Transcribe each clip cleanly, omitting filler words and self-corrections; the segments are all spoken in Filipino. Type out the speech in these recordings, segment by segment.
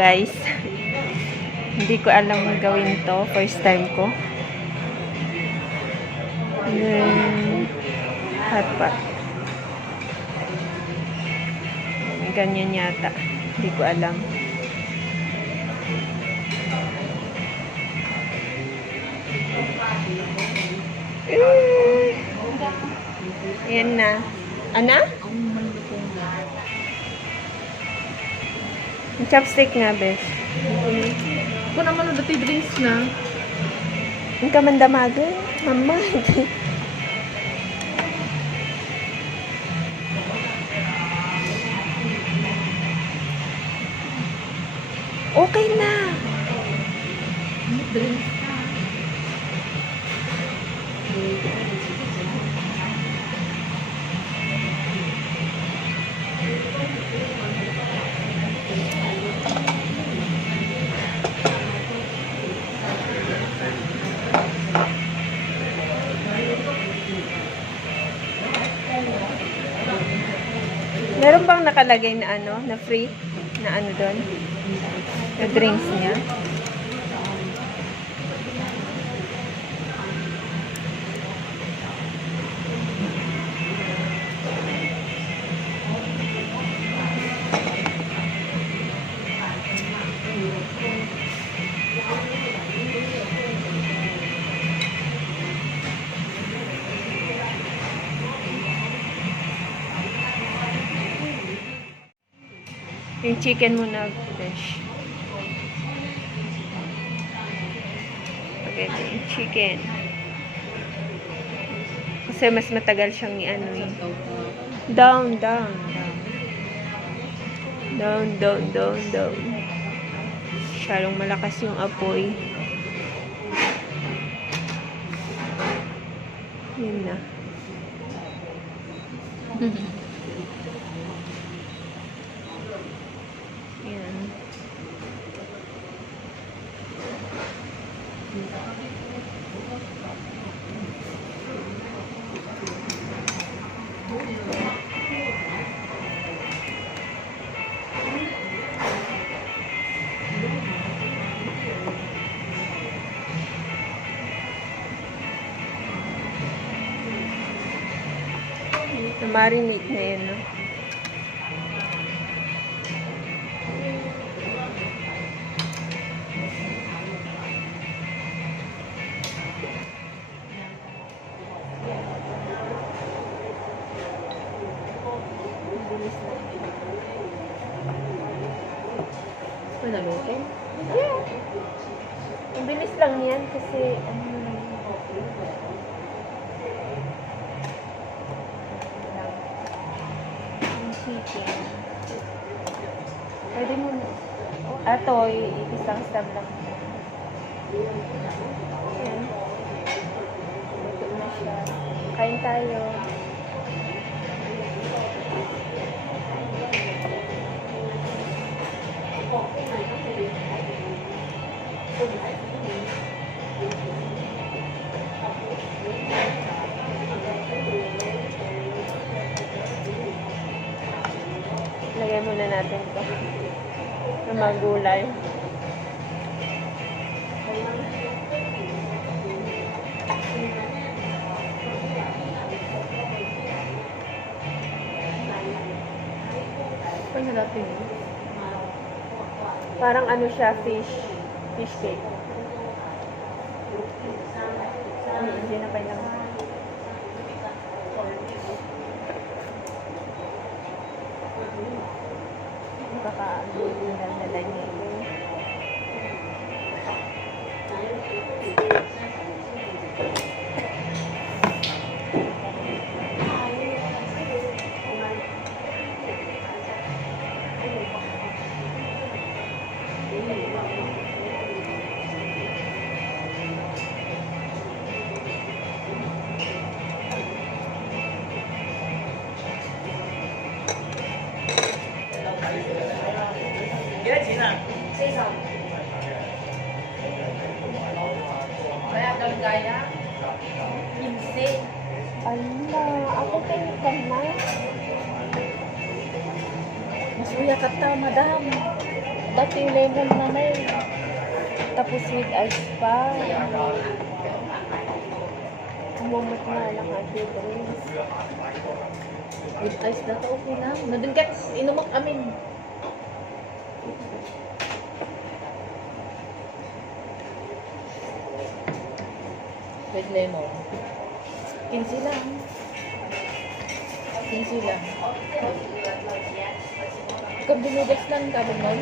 guys. Hindi ko alam gawin to. First time ko. Hot pot. Ganyan yata. Hindi ko alam. Ayan na. Ana? Yung chopstick nga, bes. Kung naman dati drinks na. Yung kamandamago. Mama. Okay na. Drinks na. Meron bang nakalagay na ano, na free? Na ano doon? Yung drinks niya? Yung chicken muna, fish. Okay, yung chicken. Kasi mas matagal siyang i-ano eh. Down, down, down. Down, down, down, down. Masyadong malakas yung apoy. Yun na. Yan. Marinate na yan, no? Panaluto? Yeah. Ang bilis lang yan kasi ano lang. Yung chicken. Pwede mo ato, isang stab lang. Yan. Luto na siya. Kain tayo. Lagyan muna natin ito ng mga gulay. Ano natin yun? Parang ano siya, fish cake. Hindi na pa lang. Baka-gulinan na lang niya ito. Gaya? Insane. Ala, ako kayo ka na. Masuya ka ta, madam. dati lemon na may. Tapos with ice pa. Umumot na lang ate drinks. With ice na to, okay na. Nadungkat, inumok amin. With lemon. 15 lang. 15 lang. Ikaw binugas lang, kabag mo?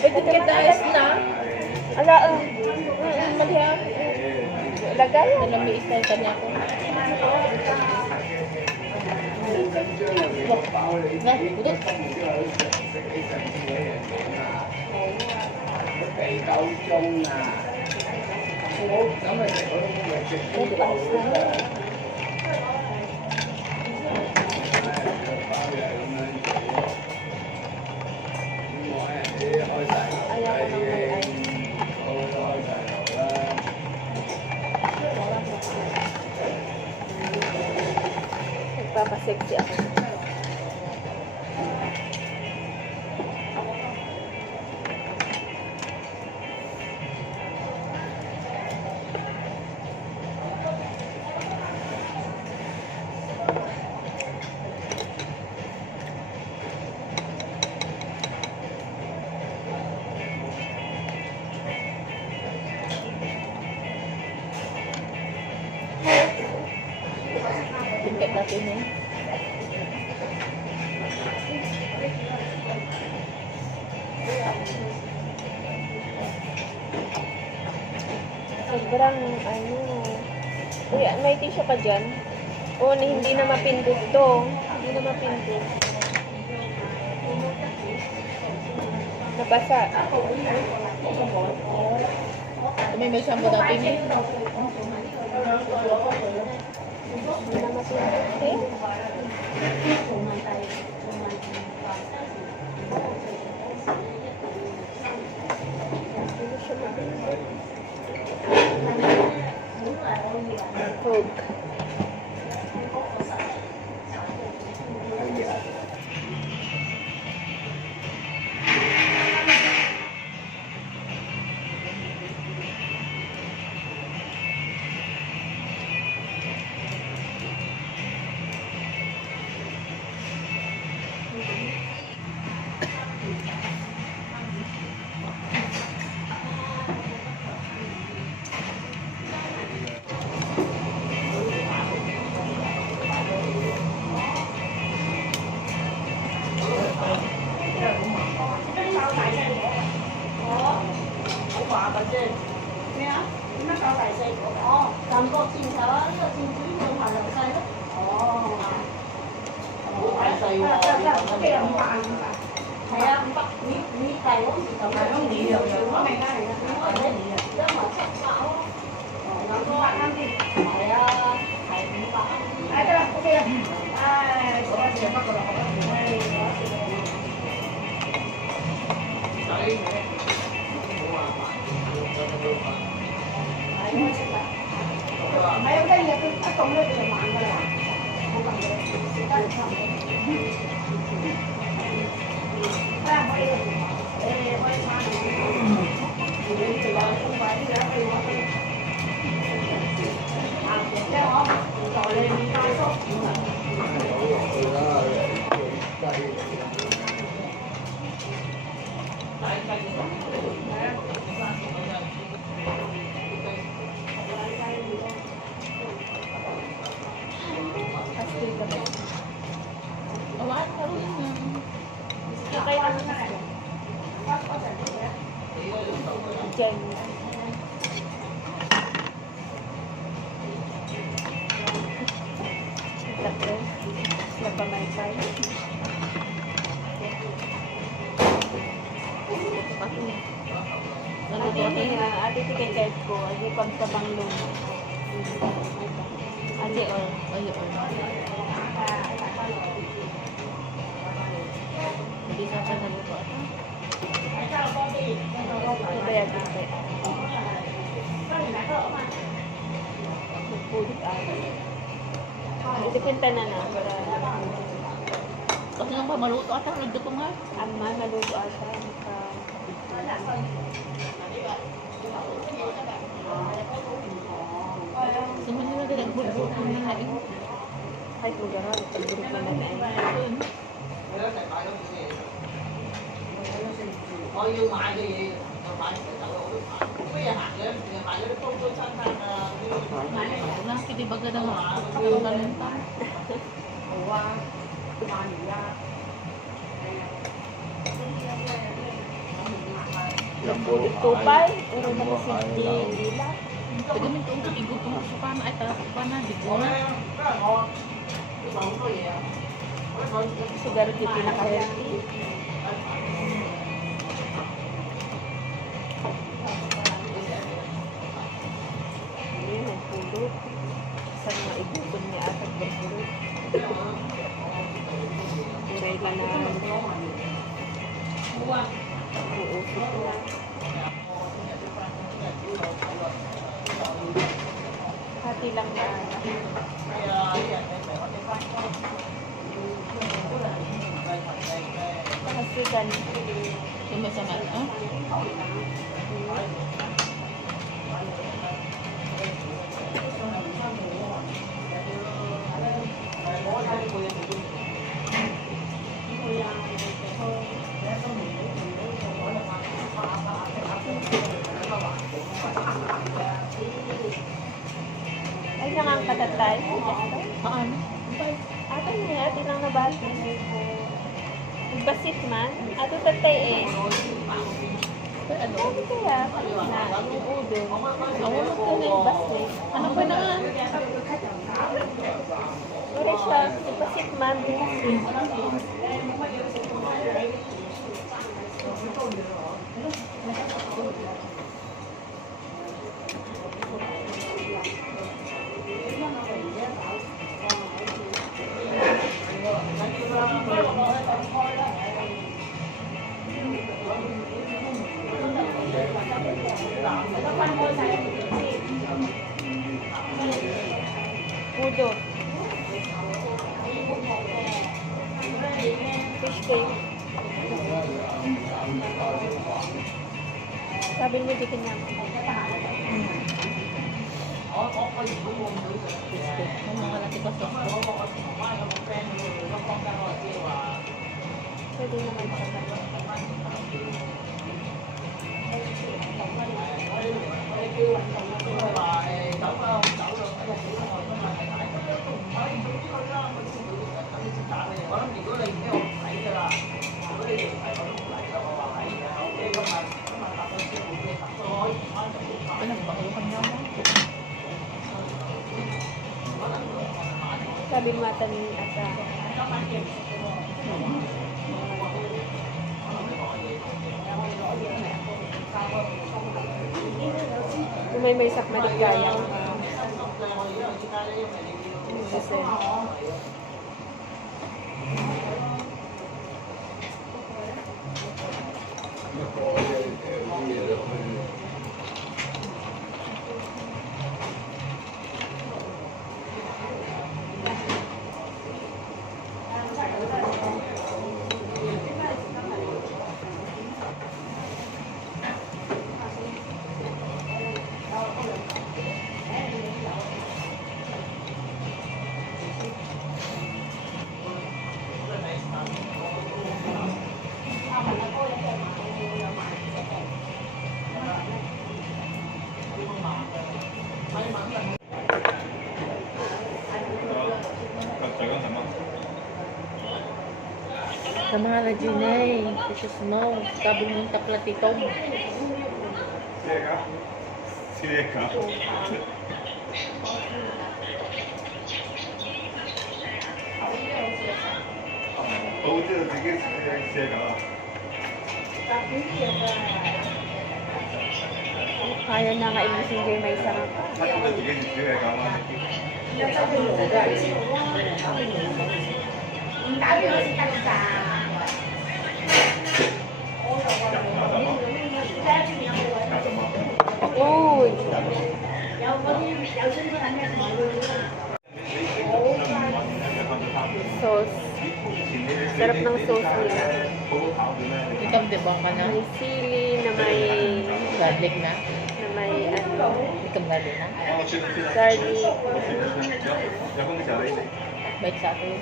Pwede kita ice na. Ala, Maliha. lagay. Nalami style ka niya ako. Nah, udot. Ayaw ko ng may ice. Nagpapasexy ako. Tingkat natin eh. Sobrang ano. Uy, may tissue ka dyan? Oo, na hindi na mapindot to. Hindi na mapindot. Nabasa. May shampoo natin eh. Hindi na mapindot eh. Hindi siya mapindot. Coke. Awan, harus na. Diyan. Tapos, napamaypay. Ate tiket ko, adi pagtabang lumo. Ate or. Ay, hindi sa sa naluto. Kaya dito. Magpulit ako. Itipunta na na. Kasi nga ba, maluto ata, nagdo ko nga. Ama, naluto ata. Sumunod na din, bulbul ko na nga. Ay, kung gano'n, pag-group mo na na. Nakakiti baga na nga. Ang balenta. Tupay, uro na kasi dila. Pwede mo itong igot kung suka na ay tapos pa na, di ko na. Sugar yung pinaka-healthy. Hindi, nagpulot. Saan nga igutom niya at nagpulot. Turay ka na. Uusip na. Hati lang na. Hasugan. Sama-sama, ha? Ay, nakakatatay. Haan? Ato niya, ato nang nabati. Basit man. Ato tatay eh. Ano? Ano kaya? Na, yung udo. Ako na ko na yung Basit. Ano ba na nga? Wala siya. Basit man. Udo. Fish cake. Sabi niya di kanya. Ang mga lati ka sa Pwede naman sa kanya. Nagbakulokan niya mo. Sabi mata ni Ata. May sak maligaya. Kasi Sa mga na Ginay, precious mo, kabing mong taplatitong. Siega. 어제도 되게 siega. kaya na nga imusin kayo may sarap. 사진도 되게 siega. Uy! Sauce. Sarap ng sauce nila. Ikaw, di ba ka na? May sili na may Garlic na? ano, Ikaw garlic na? garlic. 야근이 잘해. Bait sa akin.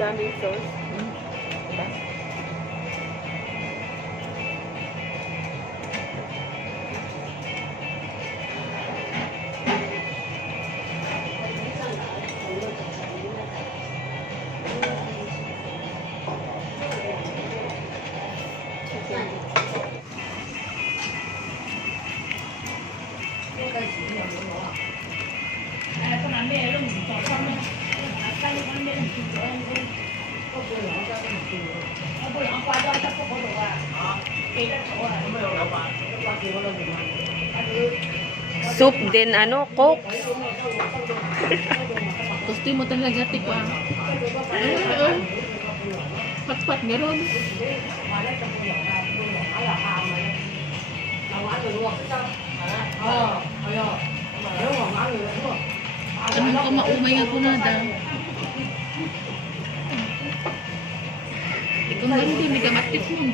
Daming sauce. Diba? Soup din, ano, coke. Gusto mo talaga, tikwa. Pat-pat meron. Ano ka maumay ako na daw. Ikaw nga hindi, may gamatip mo.